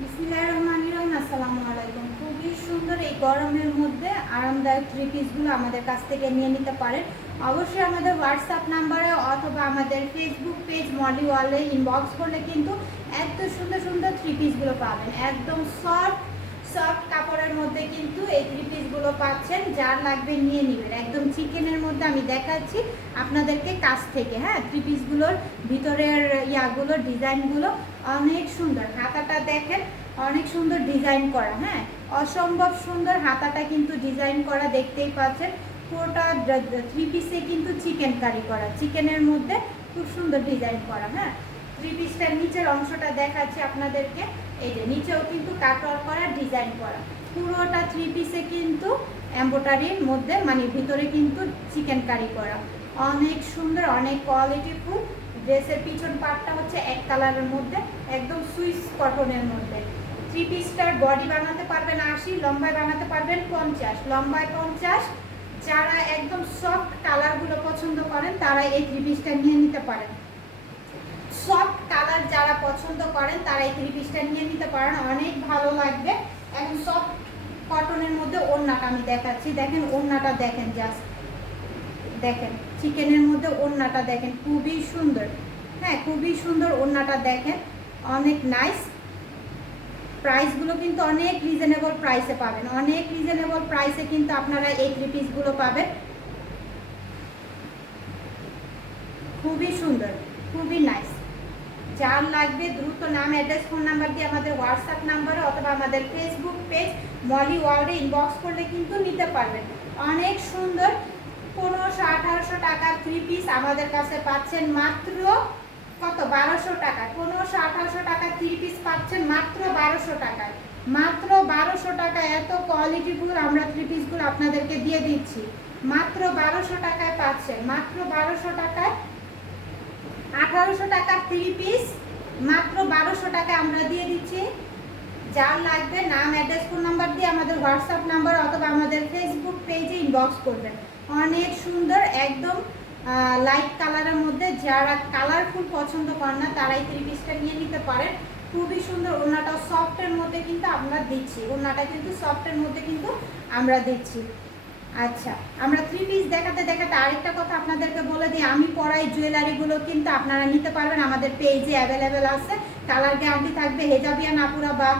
বিসমিল্লাহির রহমানির রহিম খুবই সুন্দর এই গরমের মধ্যে আরামদায়ক থ্রি পিসগুলো আমাদের কাছ থেকে নিয়ে নিতে পারেন। অবশ্যই আমাদের হোয়াটসঅ্যাপ নাম্বারে অথবা আমাদের ফেসবুক পেজ মডি ওয়ালে ইনবক্স করলে কিন্তু এত সুন্দর সুন্দর থ্রি পিসগুলো পাবেন। একদম সফট সফট কাপড়ের মধ্যে কিন্তু এই থ্রি পিসগুলো পাচ্ছেন, যার লাগবে নিয়ে নেবেন। একদম চিকেনের মধ্যে আমি দেখাচ্ছি আপনাদেরকে কাছ থেকে হ্যাঁ? থ্রি পিসগুলোর ভিতরের ইয়াগুলো ডিজাইনগুলো অনেক সুন্দর। হাতাটা দেখেন, অনেক সুন্দর ডিজাইন করা হ্যাঁ? অসম্ভব সুন্দর হাতাটা কিন্তু ডিজাইন করা দেখতেই পাচ্ছেন। পুরোটা থ্রি পিসে কিন্তু চিকেন কারি করা, চিকেনের মধ্যে খুব সুন্দর ডিজাইন করা হ্যাঁ? থ্রি পিসটার নিচের অংশটা দেখাচ্ছি আপনাদেরকে। এই যে নিচেও কিন্তু কাটওয়ার করা, ডিজাইন করা। পুরোটা থ্রি পিসে কিন্তু এম্বোটারির মধ্যে মানে ভিতরে কিন্তু চিকেন কারি করা। অনেক সুন্দর, অনেক কোয়ালিটিফুল ড্রেসের পিছন পার্টটা হচ্ছে এক কালারের মধ্যে, একদম সুইস কটনের মধ্যে। থ্রি পিসটার বডি বানাতে পারবেন আশি, লম্বায় বানাতে পারবেন পঞ্চাশ। লম্বায় পঞ্চাশ, যারা একদম সফট কালারগুলো পছন্দ করেন, তারা এই থ্রি পিসটা নিয়ে নিতে পারেন। সফট কালার যারা পছন্দ করেন, তারা এই থ্রি পিসটা নিয়ে নিতে পারেন। অনেক ভালো লাগবে। এখন সফট কটনের মধ্যে ওড়নাটা আমি দেখাচ্ছি। দেখেন, ওড়নাটা দেখেন জাস্ট দেখেন চিকেনের মধ্যে ওড়নাটা দেখেন, খুবই সুন্দর। হ্যাঁ খুবই সুন্দর ওড়নাটা দেখেন। অনেক নাইস প্রাইসগুলো কিন্তু অনেক রিজনেবল প্রাইসে পাবেন। অনেক রিজনেবল প্রাইসে কিন্তু আপনারা এই থ্রি পিসগুলো পাবেন। খুবই সুন্দর, খুবই নাইস যার লাগবে, দ্রুত নাম অ্যাড্রেস ফোন নাম্বার দিয়ে আমাদের হোয়াটসঅ্যাপ নাম্বারে অথবা আমাদের ফেসবুক পেজ মলি ওয়ার্ল্ডে ইনবক্স করলে কিন্তু নিতে পারবেন। অনেক সুন্দর, পনেরোশো, আঠারোশো টাকার থ্রি পিস আমাদের কাছে পাচ্ছেন মাত্র কত? বারোশো টাকা। পনেরোশো, আঠারোশো টাকার থ্রি পিস পাচ্ছেন মাত্র বারোশো টাকায়। মাত্র বারোশো টাকা, এত কোয়ালিটিগুলো আমরা থ্রি পিসগুলো আপনাদেরকে দিয়ে দিচ্ছি। মাত্র বারোশো টাকায় পাচ্ছেন, মাত্র বারোশো টাকায় আঠারোশো টাকা থ্রি পিস মাত্র বারোশো টাকা আমরা দিয়ে দিচ্ছি। যার লাগবে নাম অ্যাড্রেস ফোন নাম্বার দিয়ে আমাদের হোয়াটসঅ্যাপ নাম্বার অথবা আমাদের ফেসবুক পেজে ইনবক্স করবেন। অনেক সুন্দর, একদম লাইট কালারের মধ্যে যারা কালারফুল পছন্দ করেন না, তারাই থ্রি পিসটা নিয়ে নিতে পারেন। খুবই সুন্দর ওনাটা সফটের মধ্যে কিন্তু আমরা দিচ্ছি। ওনাটা কিন্তু সফটের মধ্যে কিন্তু আমরা দিচ্ছি। আচ্ছা আমরা থ্রি পিস দেখাতে দেখাতে আরেকটা কথা আপনাদেরকে বলে দিই। আমি পরাই জুয়েলারিগুলো কিন্তু আপনারা নিতে পারবেন। আমাদের পেজে অ্যাভেলেবেল আছে। কালার গ্যারান্টি থাকবে। হেজাবিয়া নাপুরা বা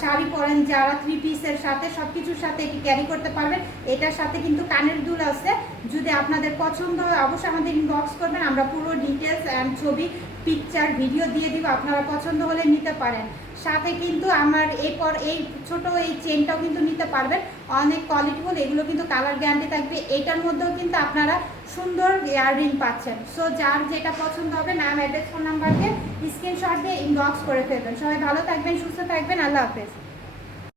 শাড়ি পরেন যারা থ্রি পিসের সাথে সব কিছুর সাথে এটি ক্যারি করতে পারবেন। এটার সাথে কিন্তু কানের দুল আছে। যদি আপনাদের পছন্দ হয়, অবশ্যই আমাদের ইনবক্স করবেন। আমরা পুরো ডিটেলস অ্যান্ড ছবি পিকচার ভিডিও দিয়ে দিব। আপনারা পছন্দ হলে নিতে পারেন। সাথে কিন্তু আমার এরপর এই ছোট এই চেনটাও কিন্তু নিতে পারবেন। অনেক কোয়ালিটিফুল এগুলো কিন্তু কালার গ্যারান্টি থাকবে। এটার মধ্যেও কিন্তু আপনারা সুন্দর ইয়াররিং পাচ্ছেন। সো যার যেটা পছন্দ হবে, নাম অ্যাড্রেস ফোন নাম্বারকে স্ক্রিনশট দিয়ে ইনবক্স করে ফেলবেন। সবাই ভালো থাকবেন, সুস্থ থাকবেন। আল্লাহ হাফেজ।